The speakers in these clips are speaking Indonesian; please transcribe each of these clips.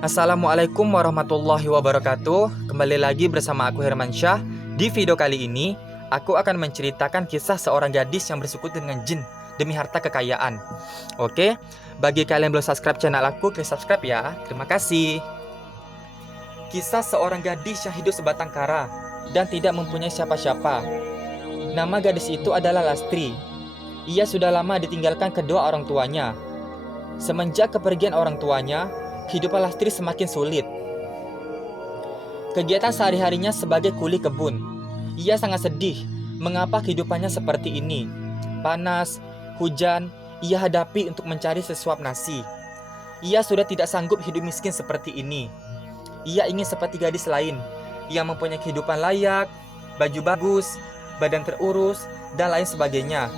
Assalamualaikum warahmatullahi wabarakatuh. Kembali lagi bersama aku Hermansyah. Di video kali ini, aku akan menceritakan kisah seorang gadis yang bersekutu dengan jin demi harta kekayaan. Oke, bagi kalian yang belum subscribe channel aku, klik subscribe ya. Terima kasih. Kisah seorang gadis yang hidup sebatang kara dan tidak mempunyai siapa-siapa. Nama gadis itu adalah Lastri. Ia sudah lama ditinggalkan kedua orang tuanya. Semenjak kepergian orang tuanya, kehidupan Lastri semakin sulit. Kegiatan sehari-harinya sebagai kuli kebun. Ia sangat sedih mengapa kehidupannya seperti ini. Panas, hujan, ia hadapi untuk mencari sesuap nasi. Ia sudah tidak sanggup hidup miskin seperti ini. Ia ingin seperti gadis lain yang mempunyai kehidupan layak, baju bagus, badan terurus, dan lain sebagainya.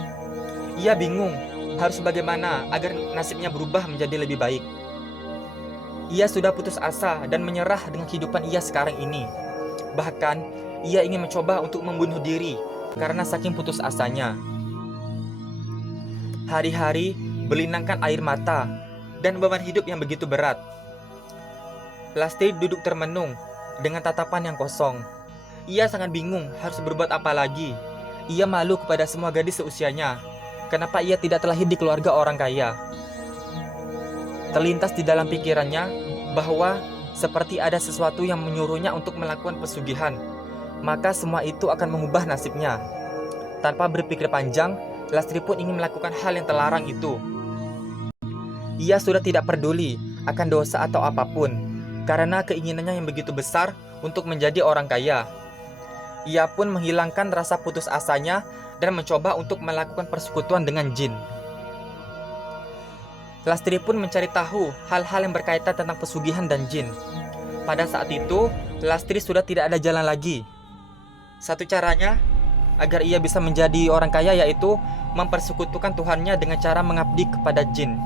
Ia bingung harus bagaimana agar nasibnya berubah menjadi lebih baik. Ia sudah putus asa dan menyerah dengan kehidupan ia sekarang ini. Bahkan, ia ingin mencoba untuk membunuh diri karena saking putus asanya. Hari-hari berlinangkan air mata dan beban hidup yang begitu berat. Lastri duduk termenung dengan tatapan yang kosong. Ia sangat bingung harus berbuat apa lagi. Ia malu kepada semua gadis seusianya. Kenapa ia tidak terlahir di keluarga orang kaya? Terlintas di dalam pikirannya bahwa seperti ada sesuatu yang menyuruhnya untuk melakukan pesugihan. Maka semua itu akan mengubah nasibnya. Tanpa berpikir panjang, Lastri pun ingin melakukan hal yang terlarang itu. Ia sudah tidak peduli akan dosa atau apapun, karena keinginannya yang begitu besar untuk menjadi orang kaya. Ia pun menghilangkan rasa putus asanya dan mencoba untuk melakukan persekutuan dengan jin. Lastri pun mencari tahu hal-hal yang berkaitan tentang pesugihan dan jin. Pada saat itu, Lastri sudah tidak ada jalan lagi. Satu caranya agar ia bisa menjadi orang kaya yaitu mempersekutukan Tuhannya dengan cara mengabdi kepada jin.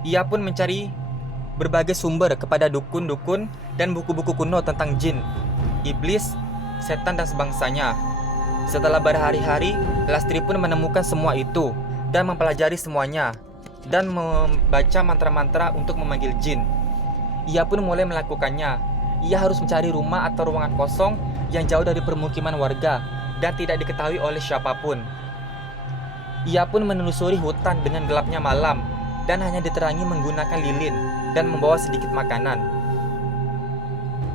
Ia pun mencari berbagai sumber kepada dukun-dukun dan buku-buku kuno tentang jin, iblis, setan, dan sebangsanya. Setelah berhari-hari, Lastri pun menemukan semua itu dan mempelajari semuanya dan membaca mantra-mantra untuk memanggil jin. Ia pun mulai melakukannya. Ia harus mencari rumah atau ruangan kosong yang jauh dari permukiman warga dan tidak diketahui oleh siapapun. Ia pun menelusuri hutan dengan gelapnya malam dan hanya diterangi menggunakan lilin dan membawa sedikit makanan.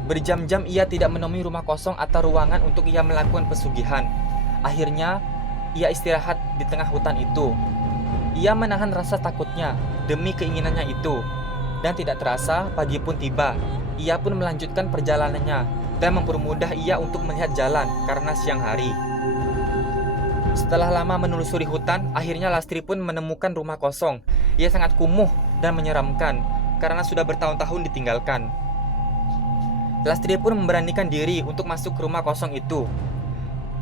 Berjam-jam ia tidak menemui rumah kosong atau ruangan untuk ia melakukan pesugihan. Akhirnya, ia istirahat di tengah hutan itu. Ia menahan rasa takutnya demi keinginannya itu. Dan tidak terasa, pagi pun tiba. Ia pun melanjutkan perjalanannya dan mempermudah ia untuk melihat jalan karena siang hari. Setelah lama menelusuri hutan, akhirnya Lastri pun menemukan rumah kosong. Ia sangat kumuh dan menyeramkan karena sudah bertahun-tahun ditinggalkan. Lastri pun memberanikan diri untuk masuk ke rumah kosong itu.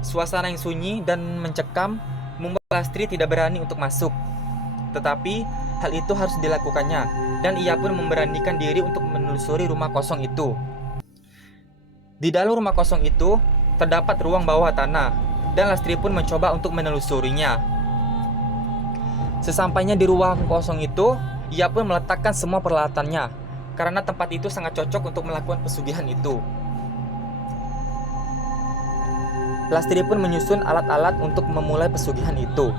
Suasana yang sunyi dan mencekam membuat Lastri tidak berani untuk masuk. Tetapi hal itu harus dilakukannya dan ia pun memberanikan diri untuk menelusuri rumah kosong itu. Di dalam rumah kosong itu terdapat ruang bawah tanah dan Lastri pun mencoba untuk menelusurinya. Sesampainya di ruang kosong itu, ia pun meletakkan semua peralatannya karena tempat itu sangat cocok untuk melakukan pesugihan itu. Lastri pun menyusun alat-alat untuk memulai pesugihan itu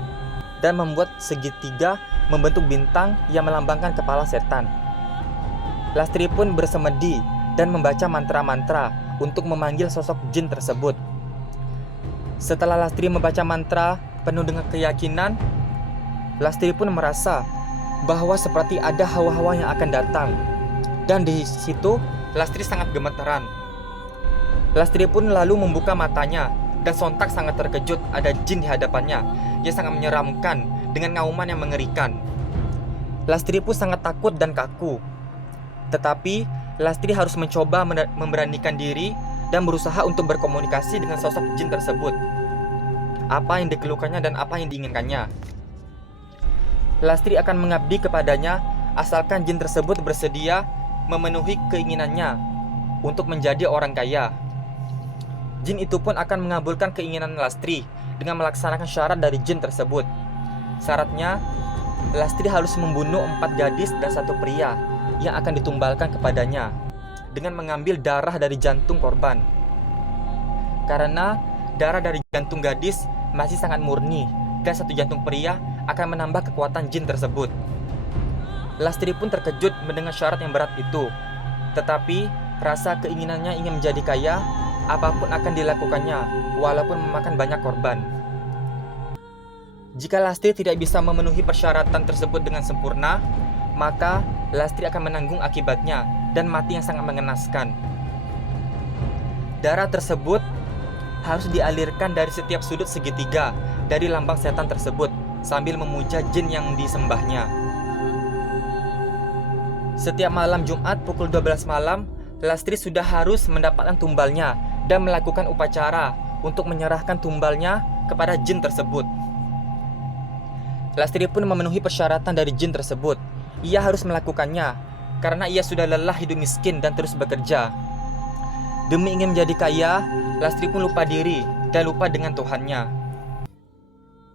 dan membuat segitiga membentuk bintang yang melambangkan kepala setan. Lastri pun bersemedi dan membaca mantra-mantra untuk memanggil sosok jin tersebut. Setelah Lastri membaca mantra penuh dengan keyakinan, Lastri pun merasa bahwa seperti ada hawa-hawa yang akan datang. Dan di situ Lastri sangat gemetaran. Lastri pun lalu membuka matanya dan sontak sangat terkejut ada jin di hadapannya. Ia sangat menyeramkan dengan ngauman yang mengerikan. Lastri pun sangat takut dan kaku. Tetapi Lastri harus mencoba memberanikan diri dan berusaha untuk berkomunikasi dengan sosok jin tersebut. Apa yang dikeluhkannya dan apa yang diinginkannya. Lastri akan mengabdi kepadanya asalkan jin tersebut bersedia memenuhi keinginannya untuk menjadi orang kaya. Jin itu pun akan mengabulkan keinginan Lastri dengan melaksanakan syarat dari jin tersebut. Syaratnya, Lastri harus membunuh 4 gadis dan 1 pria yang akan ditumbalkan kepadanya dengan mengambil darah dari jantung korban. Karena darah dari jantung gadis masih sangat murni dan satu jantung pria akan menambah kekuatan jin tersebut. Lastri pun terkejut mendengar syarat yang berat itu. Tetapi rasa keinginannya ingin menjadi kaya, apapun akan dilakukannya walaupun memakan banyak korban. Jika Lastri tidak bisa memenuhi persyaratan tersebut dengan sempurna, maka Lastri akan menanggung akibatnya dan mati yang sangat mengenaskan. Darah tersebut harus dialirkan dari setiap sudut segitiga dari lambang setan tersebut sambil memuja jin yang disembahnya. Setiap malam Jumat pukul 12 malam, Lastri sudah harus mendapatkan tumbalnya dan melakukan upacara untuk menyerahkan tumbalnya kepada jin tersebut. Lastri pun memenuhi persyaratan dari jin tersebut. Ia harus melakukannya karena ia sudah lelah hidup miskin dan terus bekerja. Demi ingin menjadi kaya, Lastri pun lupa diri dan lupa dengan Tuhannya.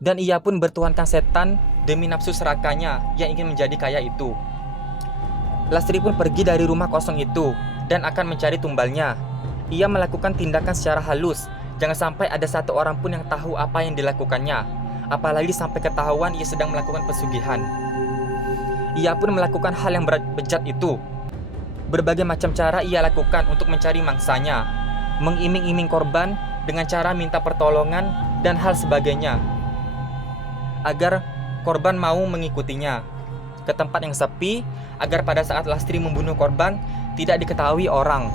Dan ia pun bertuhankan setan demi nafsu serakahnya yang ingin menjadi kaya itu. Lastri pun pergi dari rumah kosong itu dan akan mencari tumbalnya. Ia melakukan tindakan secara halus, jangan sampai ada satu orang pun yang tahu apa yang dilakukannya, apalagi sampai ketahuan ia sedang melakukan pesugihan. Ia pun melakukan hal yang bejat itu. Berbagai macam cara ia lakukan untuk mencari mangsanya, mengiming-iming korban dengan cara minta pertolongan dan hal sebagainya, agar korban mau mengikutinya ke tempat yang sepi, agar pada saat Lastri membunuh korban tidak diketahui orang.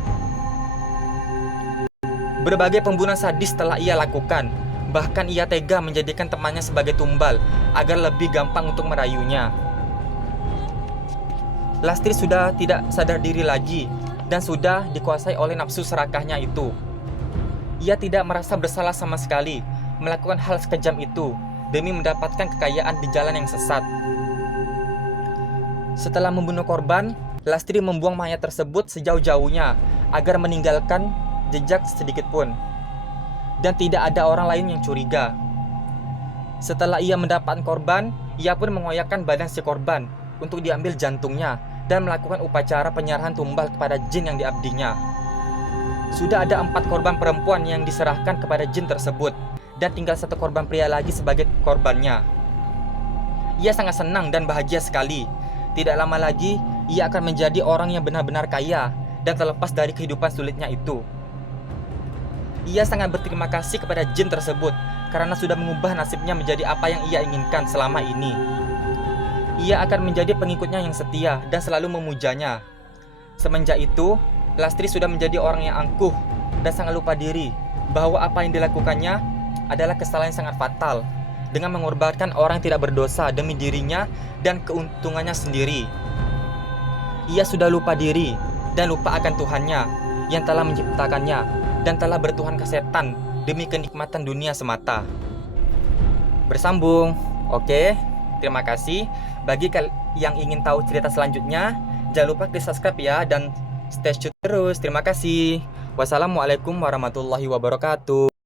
Berbagai pembunuhan sadis telah ia lakukan. Bahkan ia tega menjadikan temannya sebagai tumbal agar lebih gampang untuk merayunya. Lastri sudah tidak sadar diri lagi dan sudah dikuasai oleh nafsu serakahnya itu. Ia tidak merasa bersalah sama sekali melakukan hal sekejam itu demi mendapatkan kekayaan di jalan yang sesat. Setelah membunuh korban, Lastri membuang mayat tersebut sejauh-jauhnya agar meninggalkan jejak sedikit pun, dan tidak ada orang lain yang curiga. Setelah ia mendapatkan korban, ia pun mengoyakkan badan si korban untuk diambil jantungnya dan melakukan upacara penyerahan tumbal kepada jin yang diabdinya. Sudah ada 4 korban perempuan yang diserahkan kepada jin tersebut, dan tinggal 1 korban pria lagi sebagai korbannya. Ia sangat senang dan bahagia sekali. Tidak lama lagi, ia akan menjadi orang yang benar-benar kaya dan terlepas dari kehidupan sulitnya itu. Ia sangat berterima kasih kepada jin tersebut karena sudah mengubah nasibnya menjadi apa yang ia inginkan selama ini. Ia akan menjadi pengikutnya yang setia dan selalu memujanya. Semenjak itu, Lastri sudah menjadi orang yang angkuh dan sangat lupa diri bahwa apa yang dilakukannya adalah kesalahan yang sangat fatal dengan mengorbankan orang yang tidak berdosa demi dirinya dan keuntungannya sendiri. Ia sudah lupa diri dan lupa akan Tuhannya yang telah menciptakannya dan telah bertuhan ke setan demi kenikmatan dunia semata. Bersambung. Oke, terima kasih. Bagi yang ingin tahu cerita selanjutnya, jangan lupa klik subscribe ya dan stay tune terus. Terima kasih. Wassalamualaikum warahmatullahi wabarakatuh.